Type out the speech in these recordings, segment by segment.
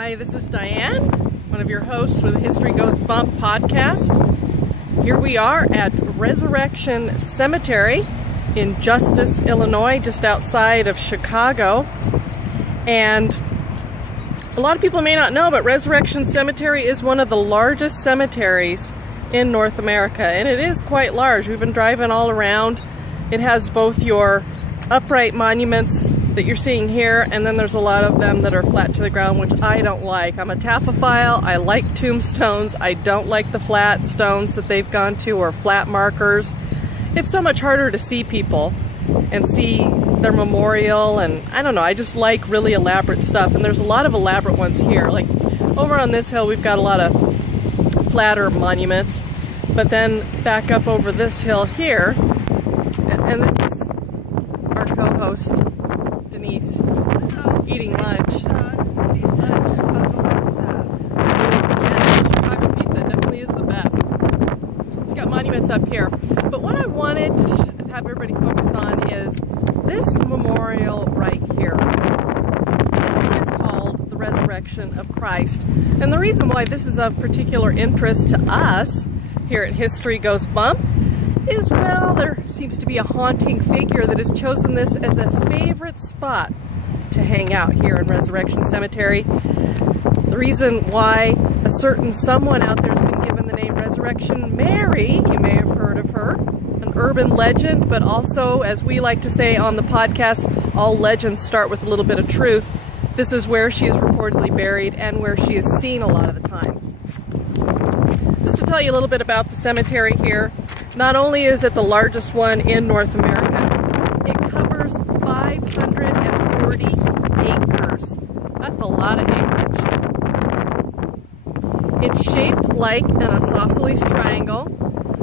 Hi, this is Diane, one of your hosts with the History Goes Bump podcast. Here we are at Resurrection Cemetery in Justice, Illinois, just outside of Chicago. And a lot of people may not know, but Resurrection Cemetery is one of the largest cemeteries in North America, and it is quite large. We've been driving all around. It has both your upright monuments that you're seeing here, and then there's a lot of them that are flat to the ground, which I don't like. I'm a taphophile. I like tombstones. I don't like the flat stones that they've gone to, or flat markers. It's so much harder to see people and see their memorial, and I don't know, I just like really elaborate stuff, and there's a lot of elaborate ones here. Like over on this hill we've got a lot of flatter monuments, but then back up over this hill here, and this is our co-host Denise eating lunch. Chicago pizza definitely is the best. It's got monuments up here, but what I wanted to have everybody focus on is this memorial right here. This one is called the Resurrection of Christ, and the reason why this is of particular interest to us here at History Goes Bump is, well, there seems to be a haunting figure that has chosen this as a favorite spot to hang out here in Resurrection Cemetery. The reason why a certain someone out there has been given the name Resurrection Mary, you may have heard of her, an urban legend, but also, as we like to say on the podcast, all legends start with a little bit of truth. This is where she is reportedly buried and where she is seen a lot of the time. Just to tell you a little bit about the cemetery here, not only is it the largest one in North America, it covers 540 acres. That's a lot of acreage. It's shaped like an isosceles triangle.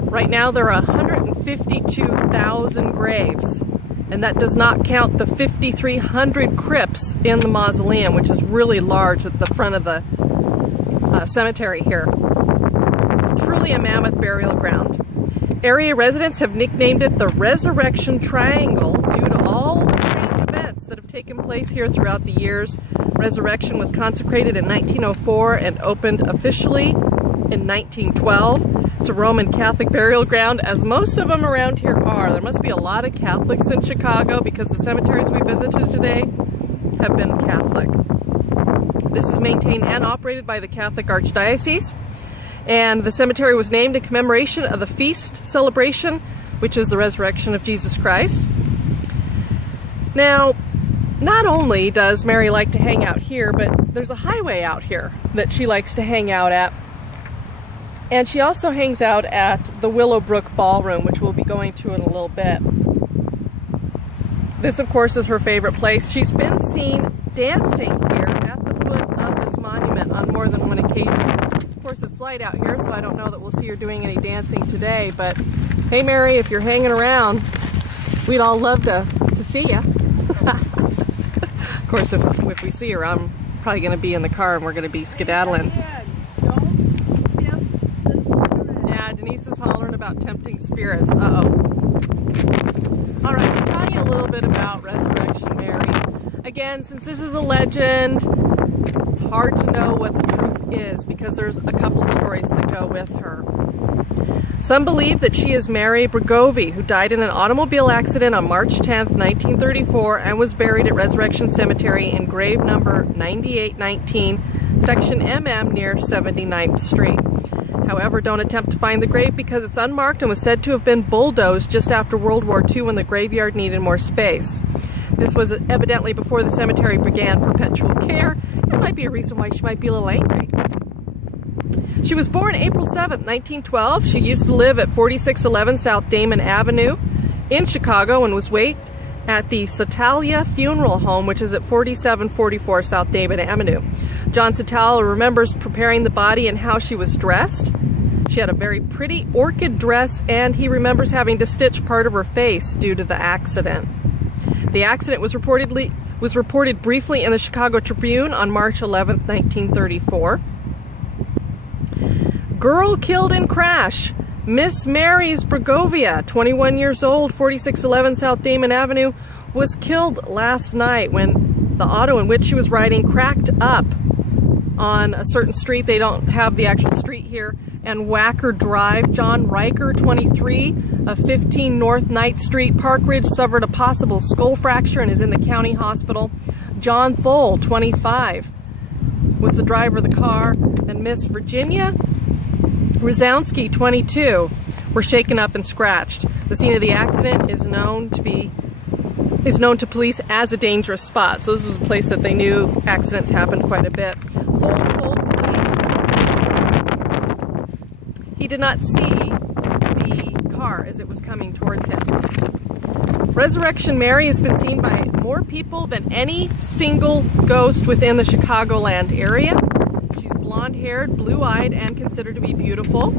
Right now there are 152,000 graves, and that does not count the 5,300 crypts in the mausoleum, which is really large at the front of the cemetery here. It's truly a mammoth burial ground. Area residents have nicknamed it the Resurrection Triangle due to all the strange events that have taken place here throughout the years. Resurrection was consecrated in 1904 and opened officially in 1912. It's a Roman Catholic burial ground, as most of them around here are. There must be a lot of Catholics in Chicago because the cemeteries we visited today have been Catholic. This is maintained and operated by the Catholic Archdiocese. And the cemetery was named in commemoration of the feast celebration, which is the resurrection of Jesus Christ. Now, not only does Mary like to hang out here, but there's a highway out here that she likes to hang out at. And she also hangs out at the Willowbrook Ballroom, which we'll be going to in a little bit. This, of course, is her favorite place. She's been seen dancing here at the foot of this monument on more than one occasion. Of course, it's light out here, so I don't know that we'll see her doing any dancing today, but hey, Mary, if you're hanging around, we'd all love to see you. Of course, if we see her, I'm probably going to be in the car and we're going to be skedaddling. Yeah, Denise is hollering about tempting spirits. Uh-oh. All right, to tell you a little bit about Resurrection Mary. Again, since this is a legend, it's hard to know what the truth is because there's a couple of stories that go with her. Some believe that she is Mary Bregovy, who died in an automobile accident on March 10th, 1934, and was buried at Resurrection Cemetery in grave number 9819, section MM, near 79th Street. However, don't attempt to find the grave because it's unmarked and was said to have been bulldozed just after World War II when the graveyard needed more space. This was evidently before the cemetery began perpetual care. It might be a reason why she might be a little angry. She was born April 7th, 1912. She used to live at 4611 South Damon Avenue in Chicago and was waked at the Satalia Funeral Home, which is at 4744 South Damon Avenue. John Satalia remembers preparing the body and how she was dressed. She had a very pretty orchid dress, and he remembers having to stitch part of her face due to the accident. The accident was reported briefly in the Chicago Tribune on March 11th, 1934. Girl killed in crash. Miss Mary's Bregovia, 21 years old, 4611 South Damon Avenue, was killed last night when the auto in which she was riding cracked up on a certain street. They don't have the actual street here. And Wacker Drive. John Riker, 23, of 15 North Ninth Street, Park Ridge, suffered a possible skull fracture and is in the county hospital. John Thole, 25, was the driver of the car. And Miss Virginia Rosowski, 22, were shaken up and scratched. The scene of the accident is known to police as a dangerous spot. So this was a place that they knew accidents happened quite a bit. Thole told police he did not see the car as it was coming towards him. Resurrection Mary has been seen by more people than any single ghost within the Chicagoland area. She's blonde-haired, blue-eyed, and considered to be beautiful.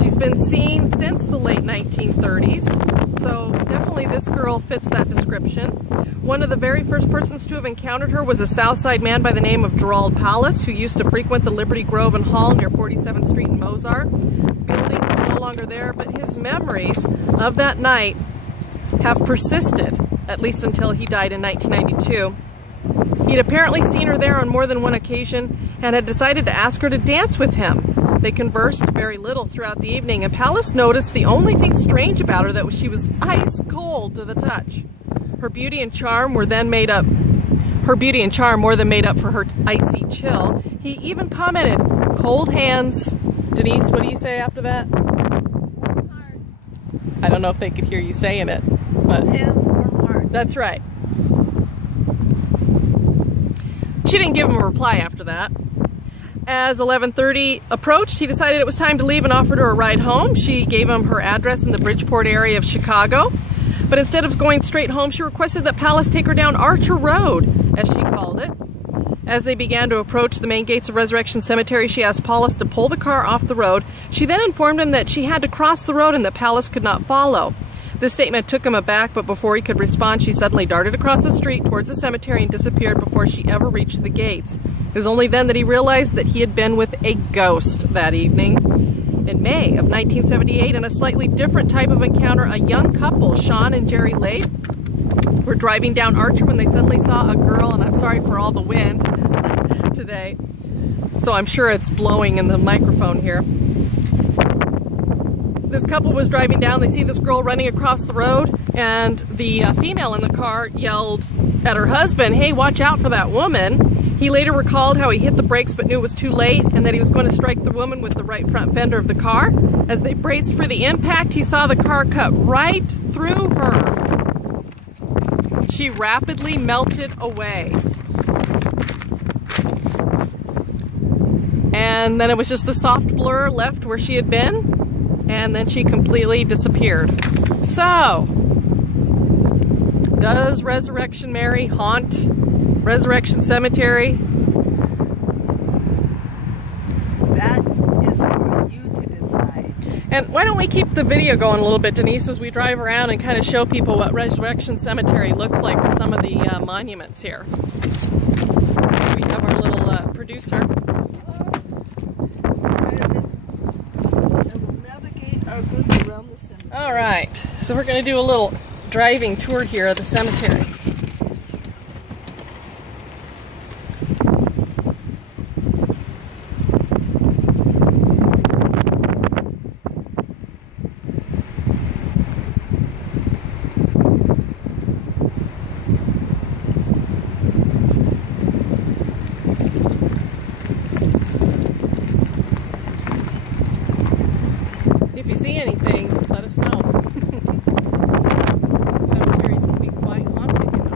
She's been seen since the late 1930s, so definitely this girl fits that description. One of the very first persons to have encountered her was a Southside man by the name of Gerald Paulus, who used to frequent the Liberty Grove and Hall near 47th Street in Mozart. The building is no longer there, but his memories of that night have persisted, at least until he died in 1992. He'd apparently seen her there on more than one occasion and had decided to ask her to dance with him. They conversed very little throughout the evening, and Paulus noticed the only thing strange about her that she was ice cold to the touch. Her beauty and charm more than made up for her icy chill. He even commented, "Cold hands." Denise, what do you say after that? Warm heart. I don't know if they could hear you saying it, but Cold hands, warm heart. that's right. She didn't give him a reply after that. As 11:30 approached, he decided it was time to leave and offered her a ride home. She gave him her address in the Bridgeport area of Chicago. But instead of going straight home, she requested that Paulus take her down Archer Road, as she called it. As they began to approach the main gates of Resurrection Cemetery, she asked Paulus to pull the car off the road. She then informed him that she had to cross the road and that Paulus could not follow. This statement took him aback, but before he could respond, she suddenly darted across the street towards the cemetery and disappeared before she ever reached the gates. It was only then that he realized that he had been with a ghost that evening. In May of 1978, in a slightly different type of encounter, a young couple, Sean and Jerry Lake, were driving down Archer when they suddenly saw a girl, and I'm sorry for all the wind today, so I'm sure it's blowing in the microphone here. This couple was driving down, they see this girl running across the road, and the female in the car yelled at her husband, "Hey, watch out for that woman." He later recalled how he hit the brakes but knew it was too late and that he was going to strike the woman with the right front fender of the car. As they braced for the impact, he saw the car cut right through her. She rapidly melted away. And then it was just a soft blur left where she had been, and then she completely disappeared. So, does Resurrection Mary haunt Resurrection Cemetery? That is for you to decide. And why don't we keep the video going a little bit, Denise, as we drive around and kind of show people what Resurrection Cemetery looks like with some of the monuments here. We have our little producer. I will navigate our group around the cemetery. All right, so we're going to do a little driving tour here of the cemetery. If you see anything, let us know. Cemeteries can be quite haunted, you know.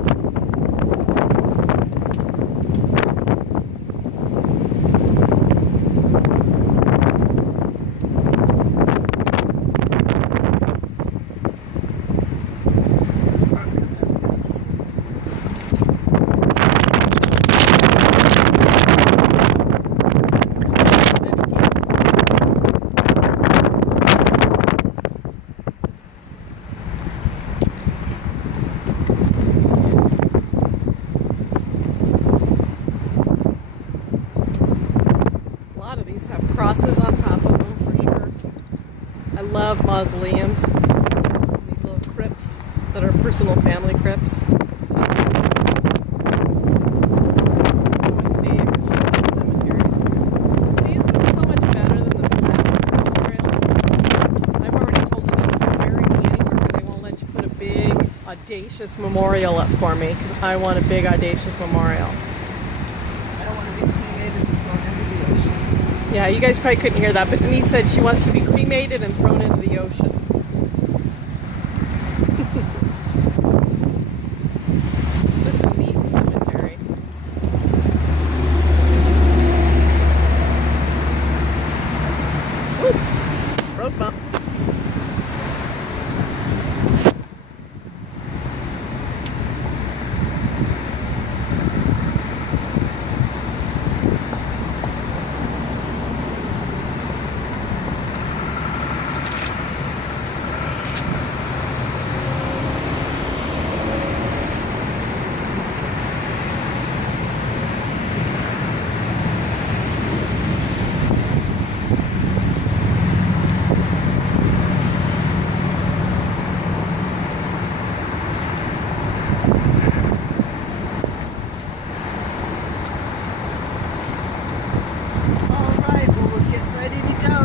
Have crosses on top of them for sure. I love mausoleums. These little crypts that are personal family crypts. So, one of my favorites. audacious memorial up for me because I want a big audacious memorial. I want to be cremated and thrown into the ocean. Yeah, you guys probably couldn't hear that, but Denise said she wants to be cremated and thrown into the ocean. Just a neat cemetery. Woo! Road bump.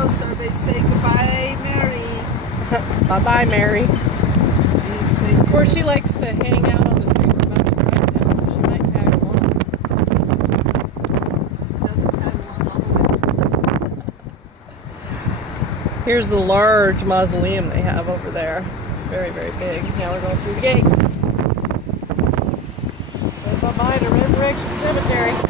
So everybody say goodbye, Mary. Bye-bye, Mary. Of course, she likes to hang out on the street we're about to drive down, so she might tag along. She doesn't tag along all the way. Here's the large mausoleum they have over there. It's very, very big. Now we're going through the gates. So bye-bye to Resurrection Cemetery.